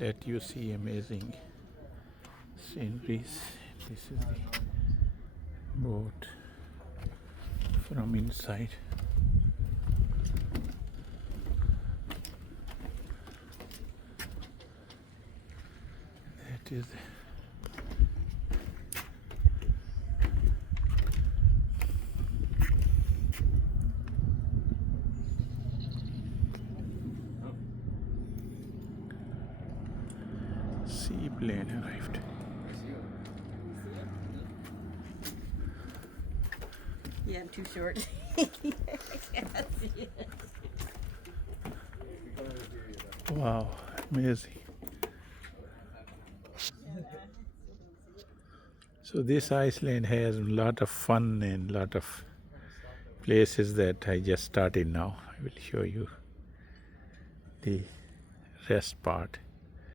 let you see amazing sceneries. This is the boat from inside. That is seaplane arrived. Yeah, I'm too short. Wow, amazing. So this Iceland has a lot of fun and lot of places that I just started now. I will show you the rest part.